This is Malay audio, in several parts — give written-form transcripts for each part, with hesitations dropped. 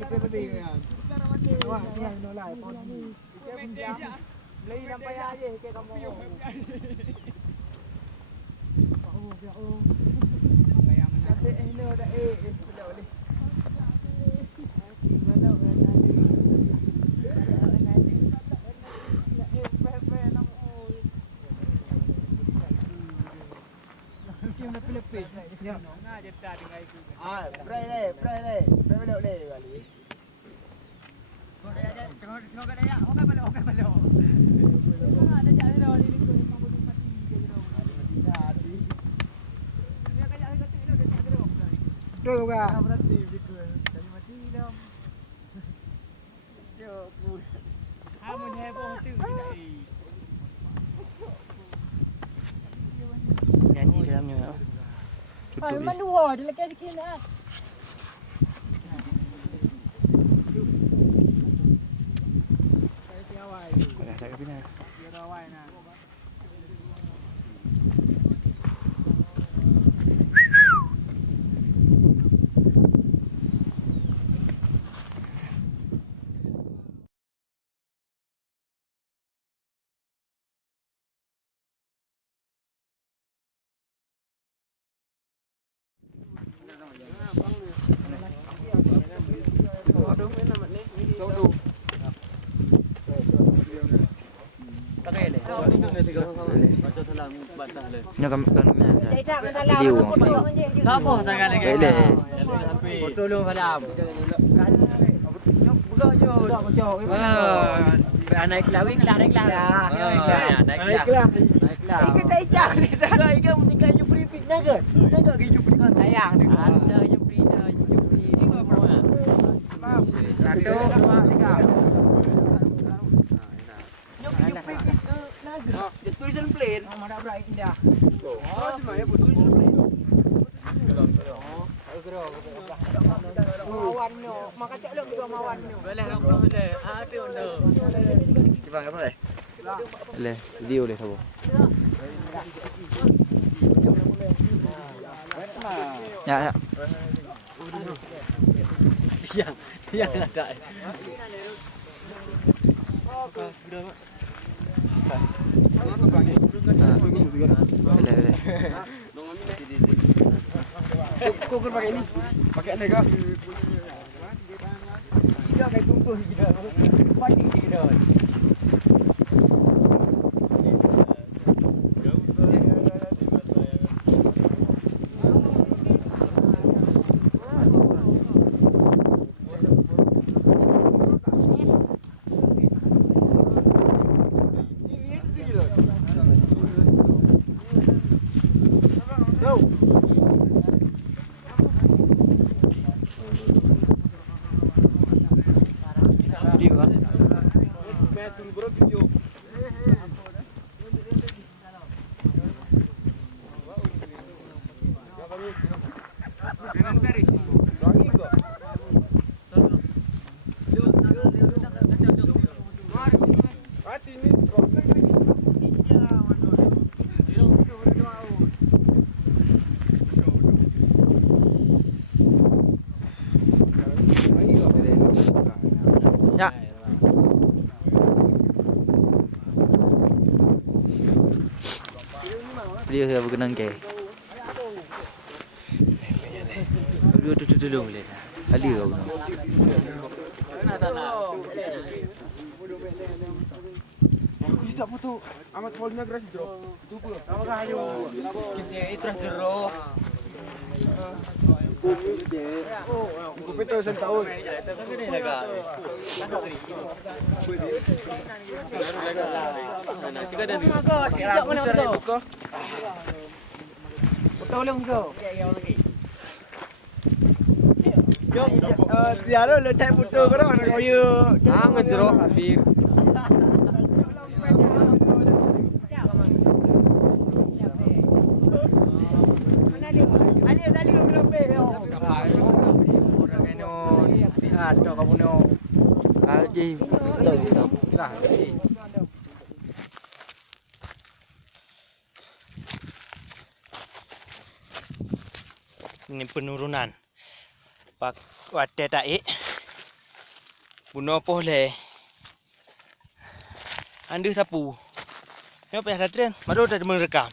lebih pedih kan. Wah, dia nolak podi. Beli sampai aja ke kamu. Oh. Kayak mana? Ini ada boleh. Ya. Nah, jeda dengan itu. Pray le. Pray belok le kali. Kau dah ada, kau dah ada. Okey belok. Ada jadi dah ini tu memang boleh mati je dah. Mati dah. Dia kayak ada kata dia dah dah. Betul ke? Berarti betul. Jadi mati dah. Yo, pun. Hamun heboh tu tidak. Nyanyi dalamnya. Memang dua, dia lagi sikit nak. Tak ke pina. Dia dah awal nak. Nya kan Video. Apa sangat lagi? Boleh. Foto lu malam. Buka je. Naik kelas. Naik kelas. Kita ijak. Kita ikan mesti you free pick naga. Naga ke you free sayang dia. Ada you free ni kau mau ah. Satu, dua, tiga. You free pick naga. Dia tulisan plain. Mana bright indah. Oh, cuma ya tulisan plain. Mawan no, maka cak long juga mawan no. Boleh long boleh. Ada ono. Coba apa eh? Boleh, video boleh tahu. Ya. Yang ada. Okey, sudah mak. Boleh. Kau pakai ini. Pakai ni kau. Tidak kayak tumpul kita. Panik kita. Ya. Video saya berkenan ke. Video tu dulu boleh. Ali kau guna. Tidak foto amat polnya keras drop. Itu pun. Apakah ayo? Kece itu jero. Aku betul setahun. Jika ada ni. Sejak mana betul? Betul long kau. Jom, tiada letak foto kau mana kau you? Ngejero habis. Ali belum belum. Orang kena lihat dah kamu no. Aji. Betul. Lah. Ini penurunan. Pak Wate taik. Bunuh boleh. Anda sapu. Tengok payah tren. Baru dah merekam.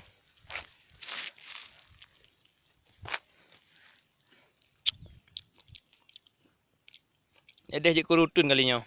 Ada je kurutun kalinya.